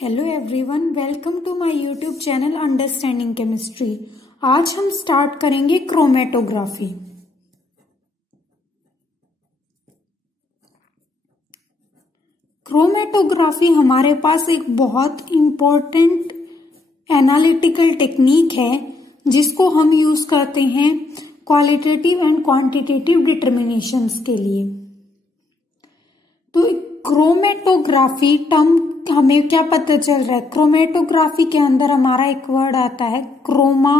Hello everyone, welcome to my YouTube channel understanding chemistry. आज हम start करेंगे chromatography. Chromatography हमारे पास एक बहुत इम्पोर्टेंट एनालिटिकल टेक्निक है जिसको हम यूज करते हैं क्वालिटेटिव एंड क्वांटिटेटिव डिटर्मिनेशंस के लिए। तो क्रोमेटोग्राफी टर्म हमें क्या पता चल रहा है? क्रोमेटोग्राफी के अंदर हमारा एक वर्ड आता है क्रोमा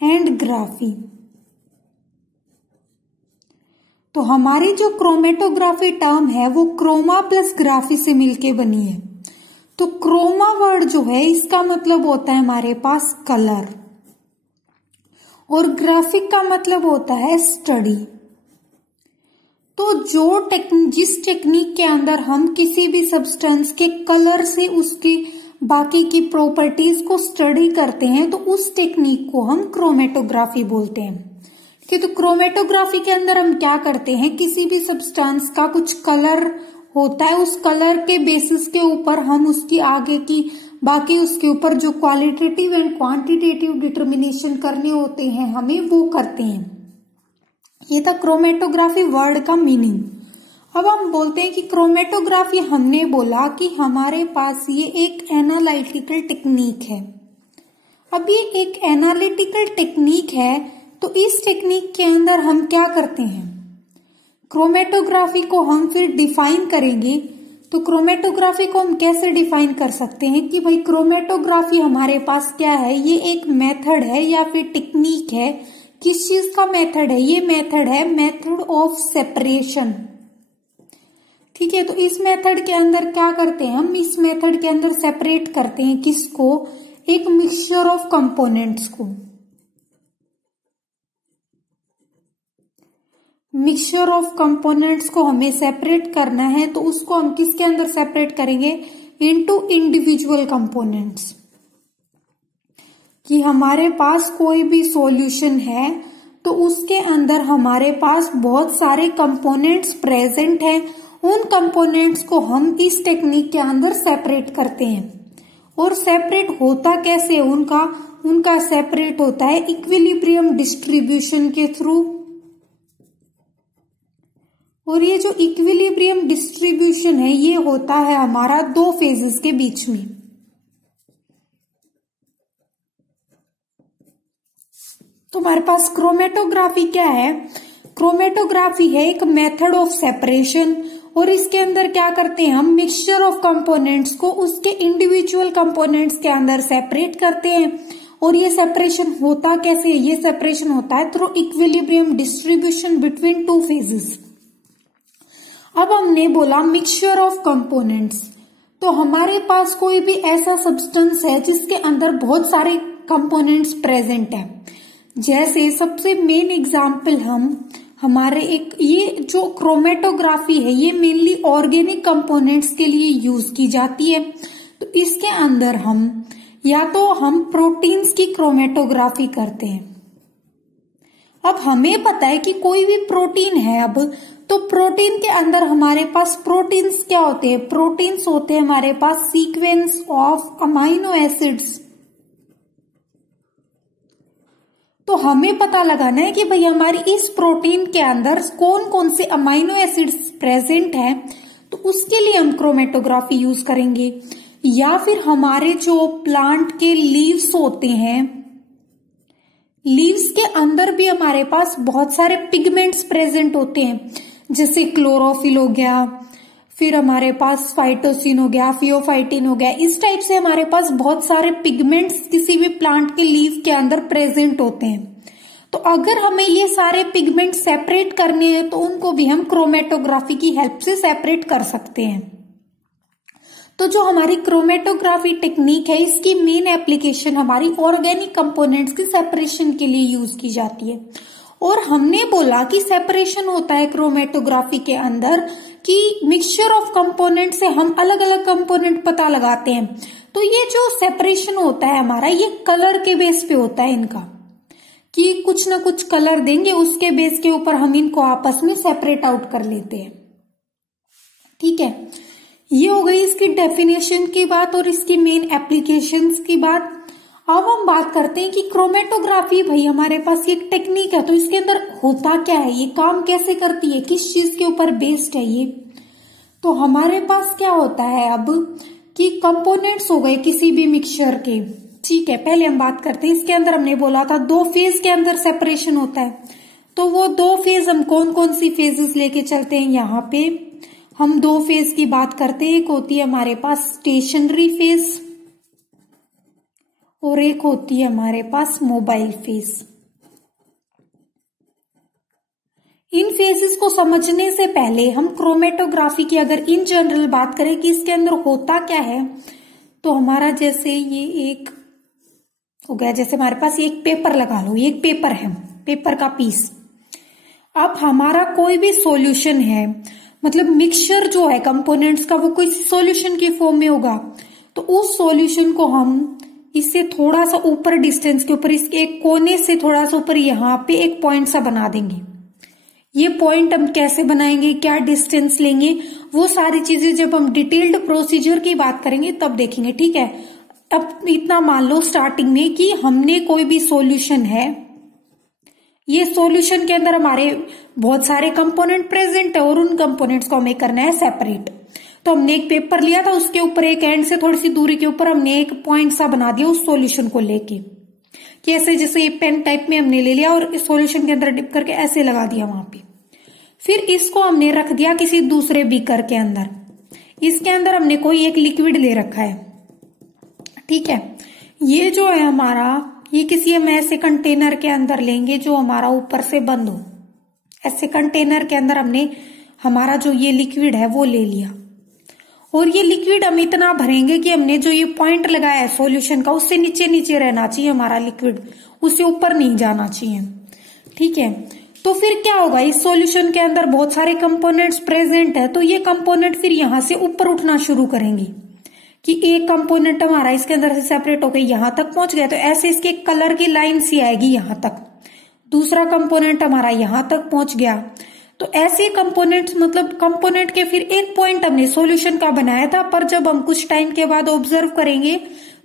एंड ग्राफी। तो हमारी जो क्रोमेटोग्राफी टर्म है वो क्रोमा प्लस ग्राफी से मिलके बनी है। तो क्रोमा वर्ड जो है इसका मतलब होता है हमारे पास कलर, और ग्राफिक का मतलब होता है स्टडी। तो जिस टेक्निक के अंदर हम किसी भी सब्सटेंस के कलर से उसकी बाकी की प्रॉपर्टीज को स्टडी करते हैं तो उस टेक्निक को हम क्रोमेटोग्राफी बोलते हैं। ठीक है, तो क्रोमेटोग्राफी के अंदर हम क्या करते हैं, किसी भी सब्सटेंस का कुछ कलर होता है, उस कलर के बेसिस के ऊपर हम उसकी आगे की बाकी उसके ऊपर जो क्वालिटेटिव एंड क्वांटिटेटिव डिटर्मिनेशन करने होते हैं हमें वो करते हैं। ये था क्रोमेटोग्राफी वर्ड का मीनिंग। अब हम बोलते हैं कि क्रोमेटोग्राफी, हमने बोला कि हमारे पास ये एक एनालिटिकल टेक्निक है। अब ये एक एनालिटिकल टेक्निक है तो इस टेक्निक के अंदर हम क्या करते हैं, क्रोमेटोग्राफी को हम फिर डिफाइन करेंगे। तो क्रोमेटोग्राफी को हम कैसे डिफाइन कर सकते हैं कि भाई क्रोमेटोग्राफी हमारे पास क्या है, ये एक मेथड है या फिर टेक्निक है। किस चीज का मेथड है? ये मेथड है मेथड ऑफ सेपरेशन। ठीक है, तो इस मेथड के अंदर क्या करते हैं हम, इस मेथड के अंदर सेपरेट करते हैं किसको, एक मिक्सचर ऑफ कंपोनेंट्स को। मिक्सचर ऑफ कंपोनेंट्स को हमें सेपरेट करना है तो उसको हम किसके अंदर सेपरेट करेंगे, इनटू इंडिविजुअल कंपोनेंट्स। कि हमारे पास कोई भी सॉल्यूशन है तो उसके अंदर हमारे पास बहुत सारे कंपोनेंट्स प्रेजेंट हैं, उन कंपोनेंट्स को हम इस टेक्निक के अंदर सेपरेट करते हैं। और सेपरेट होता कैसे, उनका सेपरेट होता है इक्विलिब्रियम डिस्ट्रीब्यूशन के थ्रू। और ये जो इक्विलिब्रियम डिस्ट्रीब्यूशन है ये होता है हमारा दो फेजेस के बीच में। तो हमारे पास क्रोमेटोग्राफी क्या है, क्रोमेटोग्राफी है एक मेथड ऑफ सेपरेशन, और इसके अंदर क्या करते हैं हम, मिक्सचर ऑफ कंपोनेंट्स को उसके इंडिविजुअल कंपोनेंट्स के अंदर सेपरेट करते हैं। और ये सेपरेशन होता कैसे है, ये सेपरेशन होता है through equilibrium distribution between two phases. अब हमने बोला मिक्सचर ऑफ कंपोनेंट्स, तो हमारे पास कोई भी ऐसा सब्सटेंस है जिसके अंदर बहुत सारे कंपोनेंट्स प्रेजेंट है। जैसे सबसे मेन एग्जाम्पल हमारे एक ये जो क्रोमेटोग्राफी है ये मेनली ऑर्गेनिक कंपोनेंट्स के लिए यूज की जाती है। तो इसके अंदर हम प्रोटीन्स की क्रोमेटोग्राफी करते हैं। अब हमें पता है कि कोई भी प्रोटीन है, अब तो प्रोटीन के अंदर हमारे पास प्रोटीन्स क्या होते हैं, प्रोटीन्स होते हैं हमारे पास सीक्वेंस ऑफ अमाइनो एसिड्स। तो हमें पता लगाना है कि भाई हमारी इस प्रोटीन के अंदर कौन कौन से अमाइनो एसिड्स प्रेजेंट हैं, तो उसके लिए हम क्रोमेटोग्राफी यूज करेंगे। या फिर हमारे जो प्लांट के लीव्स होते हैं, लीव्स के अंदर भी हमारे पास बहुत सारे पिगमेंट्स प्रेजेंट होते हैं, जैसे क्लोरोफिल हो गया, फिर हमारे पास फाइटोसिन हो गया, फियोफाइटिन हो गया। इस टाइप से हमारे पास बहुत सारे पिगमेंट्स किसी भी प्लांट के लीफ के अंदर प्रेजेंट होते हैं। तो अगर हमें ये सारे पिगमेंट सेपरेट करने हैं तो उनको भी हम क्रोमेटोग्राफी की हेल्प से सेपरेट कर सकते हैं। तो जो हमारी क्रोमेटोग्राफी टेक्निक है इसकी मेन एप्लीकेशन हमारी ऑर्गेनिक कंपोनेंट्स की सेपरेशन के लिए यूज की जाती है। और हमने बोला कि सेपरेशन होता है क्रोमेटोग्राफी के अंदर कि मिक्सचर ऑफ कंपोनेंट से हम अलग अलग कंपोनेंट पता लगाते हैं। तो ये जो सेपरेशन होता है हमारा ये कलर के बेस पे होता है इनका, कि कुछ ना कुछ कलर देंगे उसके बेस के ऊपर हम इनको आपस में सेपरेट आउट कर लेते हैं। ठीक है, ये हो गई इसकी डेफिनेशन की बात और इसकी मेन एप्लीकेशंस की बात। अब हम बात करते हैं कि क्रोमेटोग्राफी भाई हमारे पास एक टेक्निक है, तो इसके अंदर होता क्या है, ये काम कैसे करती है, किस चीज के ऊपर बेस्ड है ये। तो हमारे पास क्या होता है अब कि कंपोनेंट्स हो गए किसी भी मिक्सचर के, ठीक है। पहले हम बात करते हैं, इसके अंदर हमने बोला था 2 फेज के अंदर सेपरेशन होता है, तो वो 2 फेज हम कौन कौन सी फेजेस लेके चलते हैं। यहाँ पे हम 2 फेज की बात करते हैं, एक होती है हमारे पास स्टेशनरी फेज और एक होती है हमारे पास मोबाइल फेज। इन फेजेस को समझने से पहले हम क्रोमेटोग्राफी की अगर इन जनरल बात करें कि इसके अंदर होता क्या है, तो हमारा जैसे ये एक हो गया, जैसे हमारे पास एक पेपर लगा लो, ये एक पेपर है, पेपर का पीस। अब हमारा कोई भी सॉल्यूशन है, मतलब मिक्सचर जो है कंपोनेंट्स का वो कोई सॉल्यूशन की फॉर्म में होगा, तो उस सॉल्यूशन को हम इससे थोड़ा सा ऊपर डिस्टेंस के ऊपर, इसके एक कोने से थोड़ा सा ऊपर यहाँ पे एक पॉइंट सा बना देंगे। ये पॉइंट हम कैसे बनाएंगे, क्या डिस्टेंस लेंगे, वो सारी चीजें जब हम डिटेल्ड प्रोसीजर की बात करेंगे तब देखेंगे, ठीक है। अब इतना मान लो स्टार्टिंग में कि हमने कोई भी सॉल्यूशन है, ये सॉल्यूशन के अंदर हमारे बहुत सारे कंपोनेंट प्रेजेंट है और उन कंपोनेंट्स को हमें करना है सेपरेट। तो हमने एक पेपर लिया था, उसके ऊपर एक एंड से थोड़ी सी दूरी के ऊपर हमने एक पॉइंट सा बना दिया उस सॉल्यूशन को लेके, कि ऐसे जैसे ये पेन टाइप में हमने ले लिया और इस सॉल्यूशन के अंदर डिप करके ऐसे लगा दिया वहां पे। फिर इसको हमने रख दिया किसी दूसरे बीकर के अंदर, इसके अंदर हमने कोई एक लिक्विड ले रखा है, ठीक है। ये जो है हमारा, ये किसी हम ऐसे कंटेनर के अंदर लेंगे जो हमारा ऊपर से बंद हो, ऐसे कंटेनर के अंदर हमने हमारा जो ये लिक्विड है वो ले लिया, और ये लिक्विड हम इतना भरेंगे कि हमने जो ये पॉइंट लगाया है सॉल्यूशन का उससे नीचे नीचे रहना चाहिए हमारा लिक्विड, उससे ऊपर नहीं जाना चाहिए, ठीक है। तो फिर क्या होगा, इस सॉल्यूशन के अंदर बहुत सारे कंपोनेंट्स प्रेजेंट है, तो ये कंपोनेंट फिर यहां से ऊपर उठना शुरू करेंगे, कि एक कंपोनेंट हमारा इसके अंदर से सेपरेट होकर यहां तक पहुंच गया, तो ऐसे इसके कलर की लाइन सी आएगी यहां तक, दूसरा कंपोनेंट हमारा यहां तक पहुंच गया। तो ऐसे कंपोनेंट्स, मतलब कंपोनेंट के फिर एक पॉइंट हमने सॉल्यूशन का बनाया था, पर जब हम कुछ टाइम के बाद ऑब्जर्व करेंगे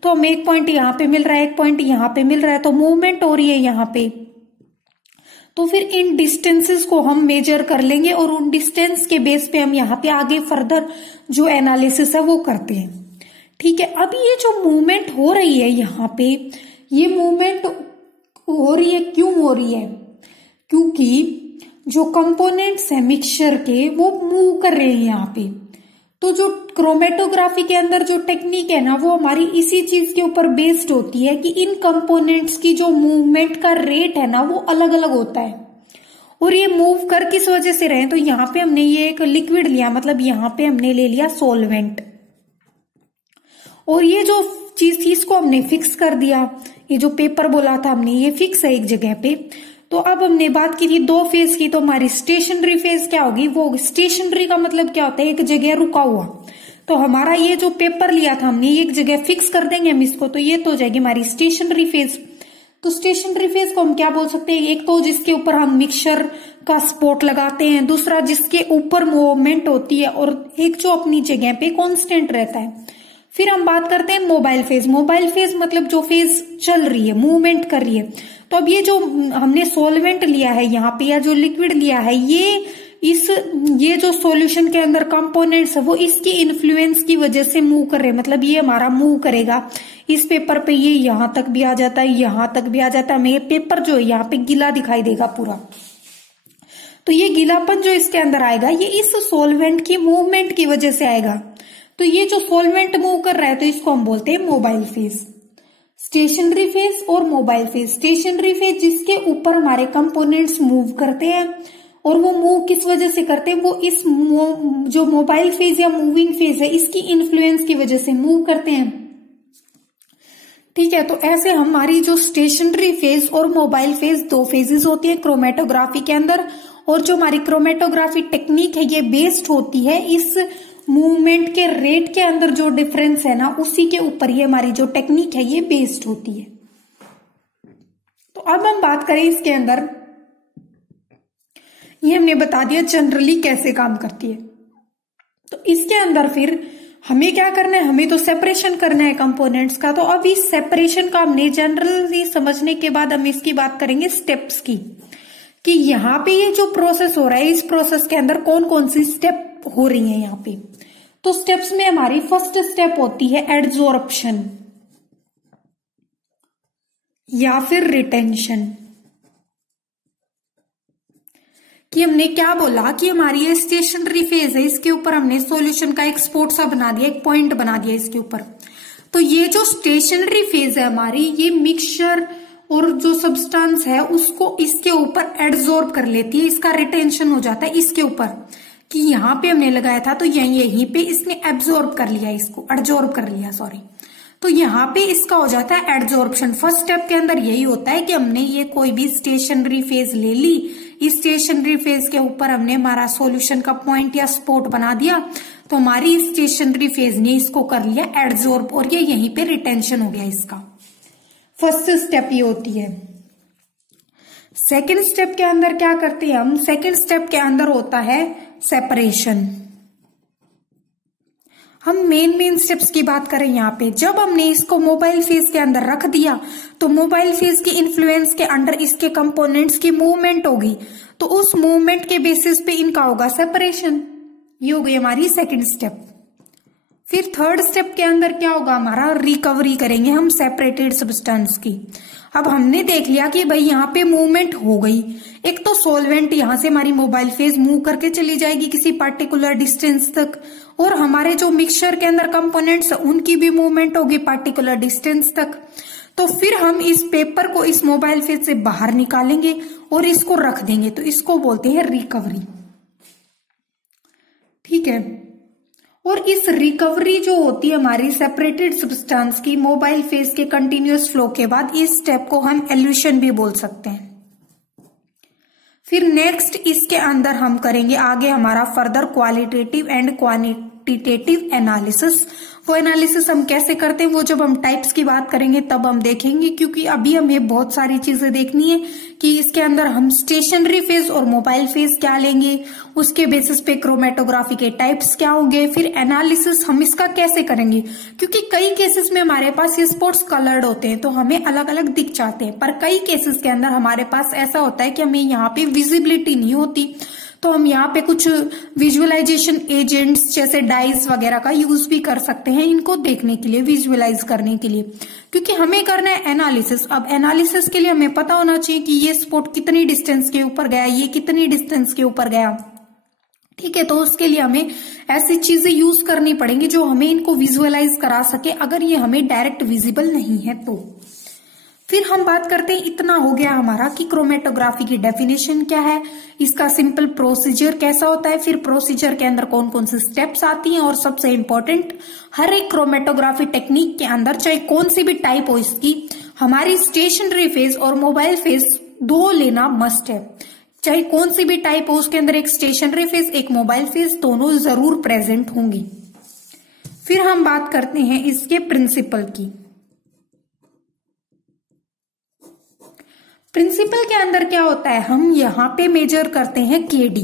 तो हमें एक पॉइंट यहाँ पे मिल रहा है, एक पॉइंट यहाँ पे मिल रहा है, तो मूवमेंट हो रही है यहाँ पे। तो फिर इन डिस्टेंसेस को हम मेजर कर लेंगे और उन डिस्टेंस के बेस पे हम यहाँ पे आगे फर्दर जो एनालिसिस है वो करते हैं, ठीक है। अब ये जो मूवमेंट हो रही है यहाँ पे, ये मूवमेंट हो रही है, क्यों हो रही है, क्योंकि जो कंपोनेंट्स है मिक्सचर के वो मूव कर रहे हैं यहाँ पे। तो जो क्रोमेटोग्राफी के अंदर जो टेक्निक है ना, वो हमारी इसी चीज के ऊपर बेस्ड होती है कि इन कंपोनेंट्स की जो मूवमेंट का रेट है ना वो अलग अलग होता है, और ये मूव कर किस वजह से रहे। तो यहाँ पे हमने ये एक लिक्विड लिया, मतलब यहाँ पे हमने ले लिया सॉल्वेंट, और ये जो चीज थी इसको हमने फिक्स कर दिया, ये जो पेपर बोला था हमने ये फिक्स है एक जगह पे। तो अब हमने बात की थी 2 फेज की, तो हमारी स्टेशनरी फेज क्या होगी, वो स्टेशनरी का मतलब क्या होता है, एक जगह रुका हुआ। तो हमारा ये जो पेपर लिया था हमने एक जगह फिक्स कर देंगे हम इसको, तो ये तो हो जाएगी हमारी स्टेशनरी फेज। तो स्टेशनरी फेज को हम क्या बोल सकते हैं, एक तो जिसके ऊपर हम मिक्सचर का स्पॉट लगाते हैं, दूसरा जिसके ऊपर मूवमेंट होती है, और एक जो अपनी जगह पे कांस्टेंट रहता है। फिर हम बात करते हैं मोबाइल फेज। मोबाइल फेज मतलब जो फेज चल रही है, मूवमेंट कर रही है। तो अब ये जो हमने सॉल्वेंट लिया है यहाँ पे, या जो लिक्विड लिया है, ये जो सॉल्यूशन के अंदर कंपोनेंट्स है वो इसकी इन्फ्लुएंस की वजह से मूव कर रहे हैं, मतलब ये हमारा मूव करेगा। इस पेपर पे ये यहां तक भी आ जाता है, यहां तक भी आ जाता है, हमें ये पेपर जो है यहाँ पे गीला दिखाई देगा पूरा। तो ये गीलापन जो इसके अंदर आएगा ये इस सॉल्वेंट की मूवमेंट की वजह से आएगा। तो ये जो सॉल्वेंट मूव कर रहा है तो इसको हम बोलते हैं मोबाइल फेज। स्टेशनरी फेज और मोबाइल फेज। स्टेशनरी फेज जिसके ऊपर हमारे कंपोनेंट्स मूव करते हैं, और वो मूव किस वजह से करते हैं, वो इस जो मोबाइल फेज या मूविंग फेज है इसकी इन्फ्लुएंस की वजह से मूव करते हैं, ठीक है। तो ऐसे हमारी जो स्टेशनरी फेज और मोबाइल फेज 2 फेजेस होती है क्रोमेटोग्राफी के अंदर, और जो हमारी क्रोमेटोग्राफी टेक्निक है ये बेस्ड होती है इस मूवमेंट के रेट के अंदर जो डिफरेंस है ना उसी के ऊपर ये हमारी जो टेक्निक है ये बेस्ड होती है। तो अब हम बात करें इसके अंदर, ये हमने बता दिया जनरली कैसे काम करती है। तो इसके अंदर फिर हमें क्या करना है, हमें तो सेपरेशन करना है कंपोनेंट्स का। तो अब इस सेपरेशन का हमने जनरली समझने के बाद हम इसकी बात करेंगे स्टेप्स की, कि यहाँ पे ये जो प्रोसेस हो रहा है इस प्रोसेस के अंदर कौन कौन सी स्टेप हो रही है यहाँ पे। तो स्टेप्स में हमारी फर्स्ट स्टेप होती है एडजॉर्प्शन या फिर रिटेंशन। कि हमने क्या बोला कि हमारी ये स्टेशनरी फेज है, इसके ऊपर हमने सॉल्यूशन का एक स्पॉट सा बना दिया, एक पॉइंट बना दिया इसके ऊपर। तो ये जो स्टेशनरी फेज है हमारी, ये मिक्सचर और जो सब्सटेंस है उसको इसके ऊपर एड्सॉर्ब कर लेती है, इसका रिटेंशन हो जाता है इसके ऊपर। कि यहाँ पे हमने लगाया था तो यहीं पे इसने एब्सॉर्ब कर लिया, इसको एड्सॉर्ब कर लिया, सॉरी। तो यहाँ पे इसका हो जाता है एड्सॉर्प्शन। फर्स्ट स्टेप के अंदर यही होता है कि हमने ये कोई भी स्टेशनरी फेज ले ली, इस स्टेशनरी फेज के ऊपर हमने हमारा सॉल्यूशन का पॉइंट या स्पॉट बना दिया, तो हमारी स्टेशनरी फेज ने इसको कर लिया एड्सॉर्ब और ये यहीं पे रिटेंशन हो गया इसका। फर्स्ट स्टेप ये होती है। सेकेंड स्टेप के अंदर क्या करते हैं हम, सेकेंड स्टेप के अंदर होता है सेपरेशन। हम मेन स्टेप्स की बात करें यहाँ पे, जब हमने इसको मोबाइल फेज के अंदर रख दिया तो मोबाइल फेज की इन्फ्लुएंस के अंडर इसके कंपोनेंट्स की मूवमेंट होगी, तो उस मूवमेंट के बेसिस पे इनका होगा सेपरेशन। ये हो गई हमारी सेकंड स्टेप। फिर थर्ड स्टेप के अंदर क्या होगा हमारा, रिकवरी करेंगे हम सेपरेटेड सब्सटेंस की। अब हमने देख लिया कि भाई यहाँ पे मूवमेंट हो गई, एक तो सॉल्वेंट यहाँ से हमारी मोबाइल फेज मूव करके चली जाएगी किसी पार्टिकुलर डिस्टेंस तक, और हमारे जो मिक्सचर के अंदर कंपोनेंट्स उनकी भी मूवमेंट होगी पार्टिकुलर डिस्टेंस तक। तो फिर हम इस पेपर को इस मोबाइल फेज से बाहर निकालेंगे और इसको रख देंगे, तो इसको बोलते हैं रिकवरी। ठीक है। और इस रिकवरी जो होती है हमारी सेपरेटेड सब्सटेंस की मोबाइल फेज के कंटिन्यूअस फ्लो के बाद, इस स्टेप को हम एल्यूशन भी बोल सकते हैं। फिर नेक्स्ट इसके अंदर हम करेंगे आगे हमारा further qualitative and quantitative analysis. वो एनालिसिस हम कैसे करते हैं वो जब हम टाइप्स की बात करेंगे तब हम देखेंगे, क्योंकि अभी हमें बहुत सारी चीजें देखनी है कि इसके अंदर हम स्टेशनरी फेज और मोबाइल फेज क्या लेंगे, उसके बेसिस पे क्रोमेटोग्राफी के टाइप्स क्या होंगे, फिर एनालिसिस हम इसका कैसे करेंगे। क्योंकि कई केसेस में हमारे पास ये स्पॉट्स कलर्ड होते हैं तो हमें अलग अलग दिख जाते हैं, पर कई केसेस के अंदर हमारे पास ऐसा होता है कि हमें यहाँ पे विजिबिलिटी नहीं होती, तो हम यहाँ पे कुछ विजुअलाइजेशन एजेंट्स जैसे डाइस वगैरह का यूज भी कर सकते हैं इनको देखने के लिए, विजुअलाइज करने के लिए, क्योंकि हमें करना है एनालिसिस। अब एनालिसिस के लिए हमें पता होना चाहिए कि ये स्पॉट कितनी डिस्टेंस के ऊपर गया, ये कितनी डिस्टेंस के ऊपर गया। ठीक है, तो उसके लिए हमें ऐसी चीजें यूज करनी पड़ेंगी जो हमें इनको विजुअलाइज करा सके, अगर ये हमें डायरेक्ट विजिबल नहीं है तो। फिर हम बात करते हैं, इतना हो गया हमारा कि क्रोमेटोग्राफी की डेफिनेशन क्या है, इसका सिंपल प्रोसीजर कैसा होता है, फिर प्रोसीजर के अंदर कौन कौन सी स्टेप्स आती हैं, और सबसे इंपॉर्टेंट हर एक क्रोमेटोग्राफी टेक्निक के अंदर चाहे कौन सी भी टाइप हो इसकी, हमारी स्टेशनरी फेज और मोबाइल फेज दो लेना मस्ट है। चाहे कौन सी भी टाइप हो उसके अंदर एक स्टेशनरी फेज एक मोबाइल फेज दोनों जरूर प्रेजेंट होंगी। फिर हम बात करते हैं इसके प्रिंसिपल की। प्रिंसिपल के अंदर क्या होता है, हम यहां पे मेजर करते हैं केडी।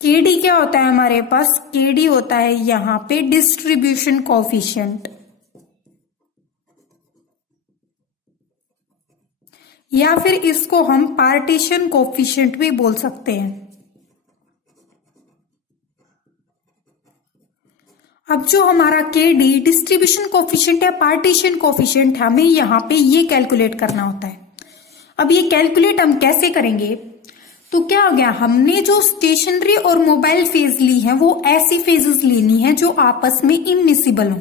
केडी क्या होता है हमारे पास, केडी होता है यहां पे डिस्ट्रीब्यूशन कोफिशिएंट, या फिर इसको हम पार्टीशन कोफिशिएंट भी बोल सकते हैं। अब जो हमारा केडी डिस्ट्रीब्यूशन कोफिशिएंट या पार्टीशन कोफिशिएंट है, हमें यहाँ पे ये कैलकुलेट करना होता है। अब ये कैलकुलेट हम कैसे करेंगे, तो क्या हो गया, हमने जो स्टेशनरी और मोबाइल फेज ली है वो ऐसी फेजेस लेनी है जो आपस में इममिसिबल हो।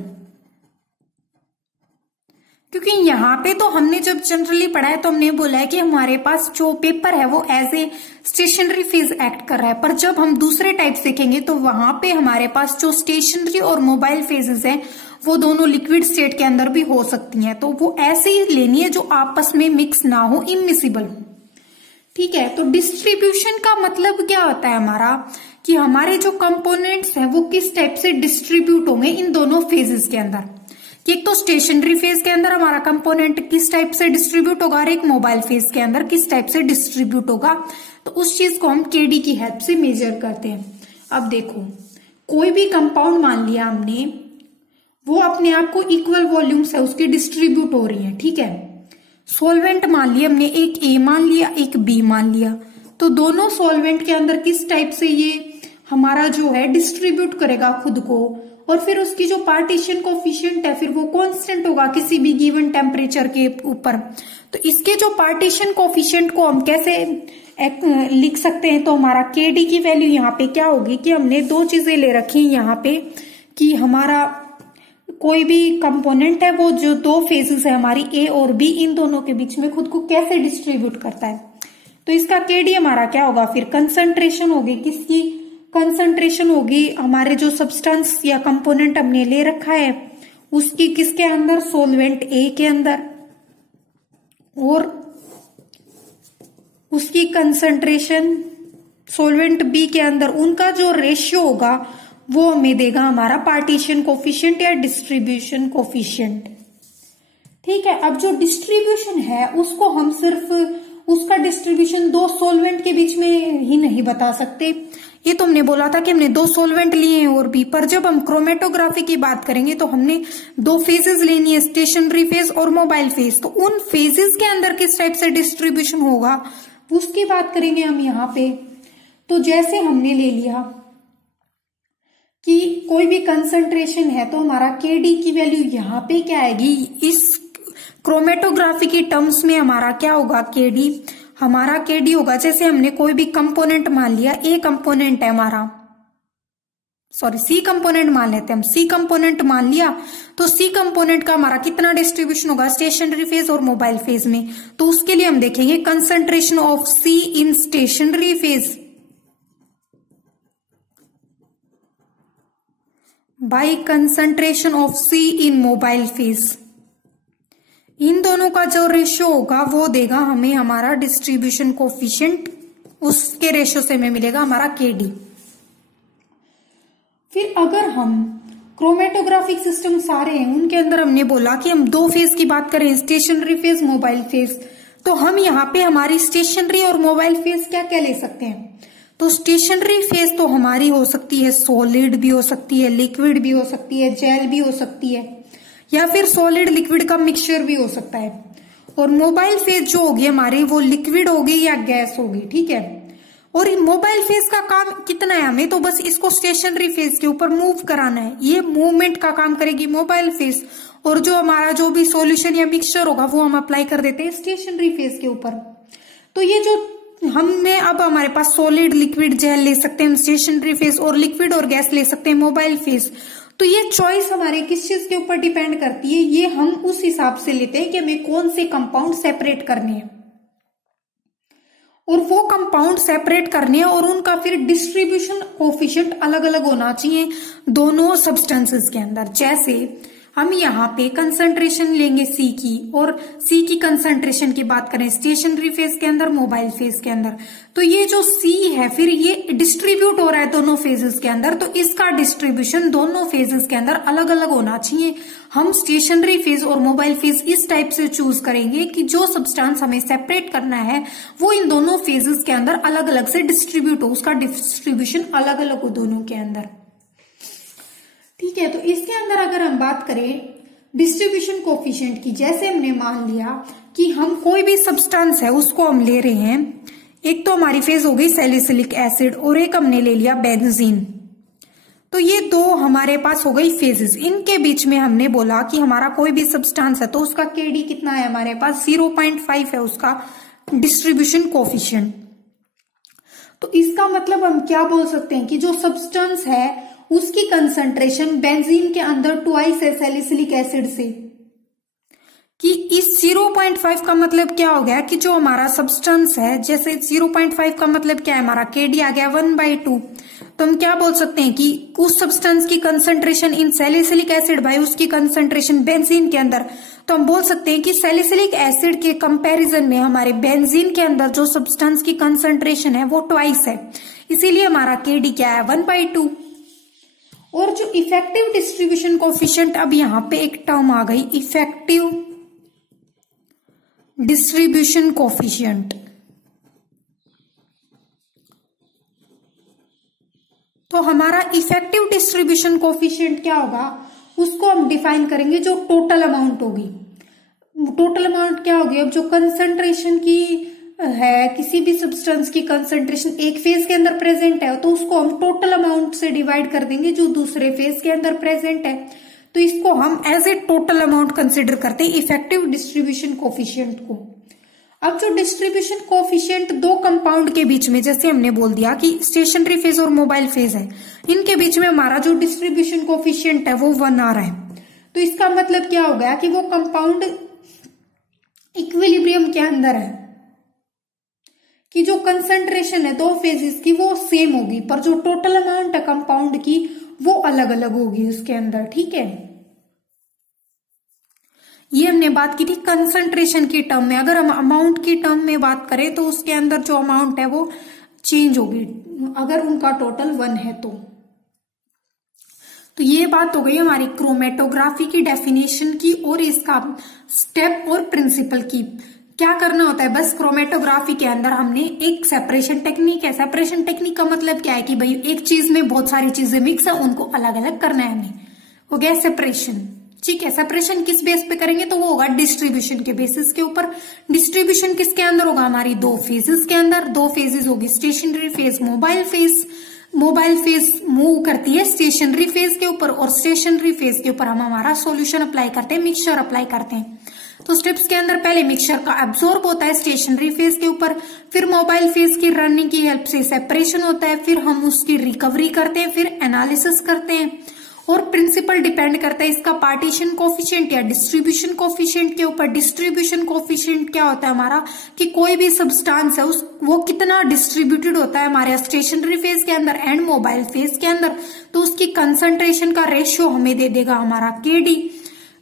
क्योंकि यहाँ पे तो हमने जब जनरली पढ़ा है तो हमने बोला है कि हमारे पास जो पेपर है वो as a stationary phase act कर रहा है, पर जब हम दूसरे टाइप देखेंगे तो वहां पे हमारे पास जो स्टेशनरी और मोबाइल फेजेस हैं वो दोनों लिक्विड स्टेट के अंदर भी हो सकती हैं, तो वो ऐसे ही लेनी है जो आपस में मिक्स ना हो, इममिसिबल हो। ठीक है, तो डिस्ट्रीब्यूशन का मतलब क्या होता है हमारा, कि हमारे जो कंपोनेंट्स हैं वो किस टाइप से डिस्ट्रीब्यूट होंगे इन दोनों फेजेस के अंदर। एक तो स्टेशनरी फेज के अंदर हमारा कंपोनेंट किस टाइप से डिस्ट्रीब्यूट होगा और एक मोबाइल फेज के अंदर किस टाइप से डिस्ट्रीब्यूट होगा, तो उस चीज को हम केडी की हेल्प से मेजर करते हैं। अब देखो, कोई भी कंपाउंड मान लिया हमने, वो अपने आप को इक्वल वॉल्यूम्स है उसकी डिस्ट्रीब्यूट हो रही है, ठीक है। सॉल्वेंट मान लिया हमने, एक ए मान लिया एक बी मान लिया, तो दोनों सॉल्वेंट के अंदर किस टाइप से ये हमारा जो है डिस्ट्रीब्यूट करेगा खुद को, और फिर उसकी जो पार्टीशन कोफिशिएंट है फिर वो कांस्टेंट होगा किसी भी गिवन टेम्परेचर के ऊपर। तो इसके जो पार्टीशन कोफिशिएंट को हम कैसे लिख सकते हैं, तो हमारा केडी की वैल्यू यहाँ पे क्या होगी कि हमने दो चीजें ले रखी यहाँ पे कि हमारा कोई भी कंपोनेंट है वो जो दो फेजेस है हमारी ए और बी, इन दोनों के बीच में खुद को कैसे डिस्ट्रीब्यूट करता है। तो इसका केडी हमारा क्या होगा, फिर कंसंट्रेशन होगी, किसकी कंसंट्रेशन होगी, हमारे जो सब्सटेंस या कंपोनेंट हमने ले रखा है उसकी किसके अंदर, सोलवेंट ए के अंदर, और उसकी कंसंट्रेशन सोलवेंट बी के अंदर। उनका जो रेशियो होगा वो हमें देगा हमारा पार्टीशन कोफिशिएंट या डिस्ट्रीब्यूशन कोफिशिएंट, ठीक है। अब जो डिस्ट्रीब्यूशन है उसको हम सिर्फ उसका डिस्ट्रीब्यूशन दो सॉल्वेंट के बीच में ही नहीं बता सकते। ये तो हमने बोला था कि हमने दो सॉल्वेंट लिए हैं और भी, पर जब हम क्रोमेटोग्राफी की बात करेंगे तो हमने दो फेजेस लेनी है, स्टेशनरी फेज और मोबाइल फेज। तो उन फेजेस के अंदर किस टाइप से डिस्ट्रीब्यूशन होगा उसकी बात करेंगे हम यहाँ पे। तो जैसे हमने ले लिया कि कोई भी कंसंट्रेशन है तो हमारा केडी की वैल्यू यहाँ पे क्या आएगी, इस क्रोमेटोग्राफी की टर्म्स में हमारा क्या होगा, केडी, हमारा केडी होगा, जैसे हमने कोई भी कंपोनेंट मान लिया, ए कंपोनेंट है हमारा, सॉरी सी कंपोनेंट मान लेते हैं हम, सी कंपोनेंट मान लिया, तो सी कंपोनेंट का हमारा कितना डिस्ट्रीब्यूशन होगा स्टेशनरी फेज और मोबाइल फेज में। तो उसके लिए हम देखेंगे concentration of C in stationary phase by concentration of C in mobile phase. इन दोनों का जो रेशियो होगा वो देगा हमें हमारा डिस्ट्रीब्यूशन कोफिशिएंट, उसके रेशियो से हमें मिलेगा हमारा केडी। फिर अगर हम क्रोमेटोग्राफिक सिस्टम सारे हैं उनके अंदर हमने बोला कि हम दो फेज की बात करें, स्टेशनरी फेज मोबाइल फेज, तो हम यहाँ पे हमारी स्टेशनरी और मोबाइल फेज क्या क्या ले सकते हैं। तो स्टेशनरी फेज तो हमारी हो सकती है सॉलिड भी हो सकती है, लिक्विड भी हो सकती है, जेल भी हो सकती है, या फिर सॉलिड लिक्विड का मिक्सचर भी हो सकता है। और मोबाइल फेज जो होगी हमारी वो लिक्विड होगी या गैस होगी, ठीक है। और मोबाइल फेज का काम कितना है, हमें तो बस इसको स्टेशनरी फेज के ऊपर मूव कराना है, ये मूवमेंट का काम करेगी मोबाइल फेज, और जो हमारा जो भी सॉल्यूशन या मिक्सचर होगा वो हम अप्लाई कर देते हैं स्टेशनरी फेज के ऊपर। तो ये जो हमने अब हमारे पास सॉलिड लिक्विड जेल ले सकते हैं स्टेशनरी फेज, और लिक्विड और गैस ले सकते हैं मोबाइल फेज। तो ये चॉइस हमारे किस चीज के ऊपर डिपेंड करती है, ये हम उस हिसाब से लेते हैं कि हमें कौन से कंपाउंड सेपरेट करने हैं, और वो कंपाउंड सेपरेट करने हैं और उनका फिर डिस्ट्रीब्यूशन कोफिशिएंट अलग अलग होना चाहिए दोनों सब्सटेंसेस के अंदर। जैसे हम यहाँ पे कंसंट्रेशन लेंगे सी की, और सी की कंसंट्रेशन की बात करें स्टेशनरी फेज के अंदर मोबाइल फेज के अंदर, तो ये जो सी है फिर ये डिस्ट्रीब्यूट हो रहा है दोनों फेजेस के अंदर, तो इसका डिस्ट्रीब्यूशन दोनों फेजेस के अंदर अलग अलग होना चाहिए। हम स्टेशनरी फेज और मोबाइल फेज इस टाइप से चूज करेंगे कि जो सब्सटेंस हमें सेपरेट करना है वो इन दोनों फेजेस के अंदर अलग अलग से डिस्ट्रीब्यूट हो, उसका डिस्ट्रीब्यूशन अलग अलग हो दोनों के अंदर, ठीक है। तो इसके अंदर अगर हम बात करें डिस्ट्रीब्यूशन कोफिशिएंट की, जैसे हमने मान लिया कि हम कोई भी सब्सटेंस है उसको हम ले रहे हैं, एक तो हमारी फेज हो गई सैलिसिलिक एसिड और एक हमने ले लिया बेंजीन, तो ये दो हमारे पास हो गई फेजेस। इनके बीच में हमने बोला कि हमारा कोई भी सब्सटेंस है तो उसका केडी कितना है, हमारे पास 0.5 है उसका डिस्ट्रीब्यूशन कोफिशिएंट। तो इसका मतलब हम क्या बोल सकते हैं कि जो सब्सटेंस है उसकी कंसंट्रेशन बेंजीन के अंदर ट्वाइस है सैलिसिलिक एसिड से, कि इस 0.5 का मतलब क्या हो गया कि जो हमारा सब्सटेंस है, जैसे 0.5 का मतलब क्या है, हमारा केडी आ गया 1/2। तो हम क्या बोल सकते हैं कि उस सब्सटेंस की concentration in salicylic acid by उसकी कंसंट्रेशन बेंजीन के अंदर, तो हम बोल सकते हैं कि सैलिसिलिक एसिड के कंपैरिजन में हमारे बेंजीन के अंदर जो सब्सटेंस की कंसंट्रेशन है वो ट्वाइस है, इसीलिए हमारा केडी क्या है 1/2। और जो इफेक्टिव डिस्ट्रीब्यूशन कोफिशिएंट, अब यहां पे एक टर्म आ गई इफेक्टिव डिस्ट्रीब्यूशन कोफिशिएंट। तो हमारा इफेक्टिव डिस्ट्रीब्यूशन कोफिशिएंट क्या होगा, उसको हम डिफाइन करेंगे जो टोटल अमाउंट होगी। टोटल अमाउंट क्या होगी, अब जो कंसंट्रेशन की है, किसी भी सब्सटेंस की कंसंट्रेशन एक फेज के अंदर प्रेजेंट है तो उसको हम टोटल अमाउंट से डिवाइड कर देंगे जो दूसरे फेज के अंदर प्रेजेंट है, तो इसको हम as a total amount consider करते हैं इफेक्टिव डिस्ट्रीब्यूशन कोफिशिएंट को। अब जो डिस्ट्रीब्यूशन कोफिशिएंट दो कंपाउंड के बीच में, जैसे हमने बोल दिया कि स्टेशनरी फेज और मोबाइल फेज है, इनके बीच में हमारा जो डिस्ट्रीब्यूशन कोफिशिएंट है वो 1 आ रहा है, तो इसका मतलब क्या हो गया कि वो कंपाउंड इक्विलिब्रियम के अंदर है, कि जो कंसंट्रेशन है दो फेजेस की वो सेम होगी, पर जो टोटल अमाउंट है कंपाउंड की वो अलग अलग होगी उसके अंदर। ठीक है, ये हमने बात की थी कंसंट्रेशन की टर्म में। अगर हम अमाउंट की टर्म में बात करें तो उसके अंदर जो अमाउंट है वो चेंज होगी अगर उनका टोटल 1 है तो ये बात हो गई हमारी क्रोमेटोग्राफी की डेफिनेशन की और इसका स्टेप और प्रिंसिपल की। क्या करना होता है, बस क्रोमेटोग्राफी के अंदर हमने एक सेपरेशन टेक्निक है। सेपरेशन टेक्निक का मतलब क्या है कि भाई एक चीज में बहुत सारी चीजें मिक्स है, उनको अलग अलग करना है हमें, हो गया सेपरेशन। ठीक है, सेपरेशन किस बेस पे करेंगे तो वो होगा डिस्ट्रीब्यूशन के बेसिस के ऊपर। डिस्ट्रीब्यूशन किसके अंदर होगा, हमारी दो फेजेस के अंदर। दो फेजेस होगी stationary phase, mobile phase. Mobile phase move करती है स्टेशनरी फेज के ऊपर और स्टेशनरी फेज के ऊपर हम हमारा सॉल्यूशन अप्लाई करते हैं, मिक्सचर अप्लाई करते हैं। तो स्टेप्स के अंदर पहले मिक्सचर का एब्सॉर्ब होता है स्टेशनरी फेज के ऊपर, फिर मोबाइल फेज की रनिंग की हेल्प से सेपरेशन होता है, फिर हम उसकी रिकवरी करते हैं, फिर एनालिसिस करते हैं। और प्रिंसिपल डिपेंड करता है इसका पार्टीशन कोफिशिएंट या डिस्ट्रीब्यूशन कोफिशिएंट के ऊपर। डिस्ट्रीब्यूशन कोफिशिएंट क्या होता है हमारा, कि कोई भी सब्सटेंस है वो कितना डिस्ट्रीब्यूटेड होता है हमारे स्टेशनरी फेज के अंदर एंड मोबाइल फेज के अंदर, तो उसकी कंसंट्रेशन का रेशियो हमें दे देगा हमारा केडी।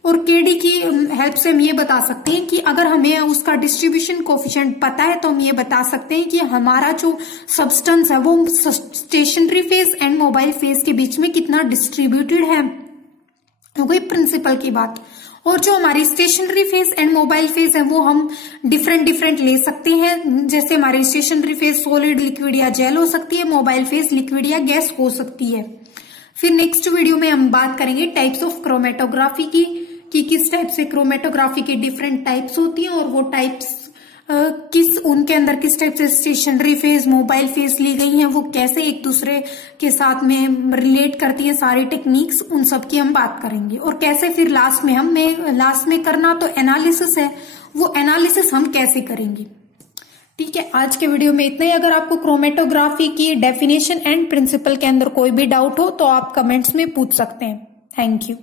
और केडी की हेल्प से हम ये बता सकते हैं कि अगर हमें उसका डिस्ट्रीब्यूशन कोफिशिएंट पता है तो हम ये बता सकते हैं कि हमारा जो सब्सटेंस है वो stationary phase and mobile phase के बीच में कितना डिस्ट्रीब्यूटेड है, हो गई प्रिंसिपल की बात। और जो हमारी stationary phase and mobile phase है वो हम डिफरेंट ले सकते हैं, जैसे हमारी स्टेशनरी फेज सॉलिड, लिक्विड या जेल हो सकती है, मोबाइल फेज लिक्विड या गैस हो सकती है। फिर नेक्स्ट वीडियो में हम बात करेंगे टाइप्स ऑफ क्रोमेटोग्राफी की, कि किस टाइप से क्रोमेटोग्राफी की डिफरेंट टाइप्स होती हैं और वो टाइप्स उनके अंदर किस टाइप से स्टेशनरी फेज, मोबाइल फेज ली गई हैं, वो कैसे एक दूसरे के साथ में रिलेट करती है सारी टेक्निक्स, उन सब की हम बात करेंगे। और कैसे फिर लास्ट में करना तो एनालिसिस है, वो एनालिसिस हम कैसे करेंगे। ठीक है, आज के वीडियो में इतना ही। अगर आपको क्रोमेटोग्राफी की डेफिनेशन एंड प्रिंसिपल के अंदर कोई भी डाउट हो तो आप कमेंट्स में पूछ सकते हैं। Thank you.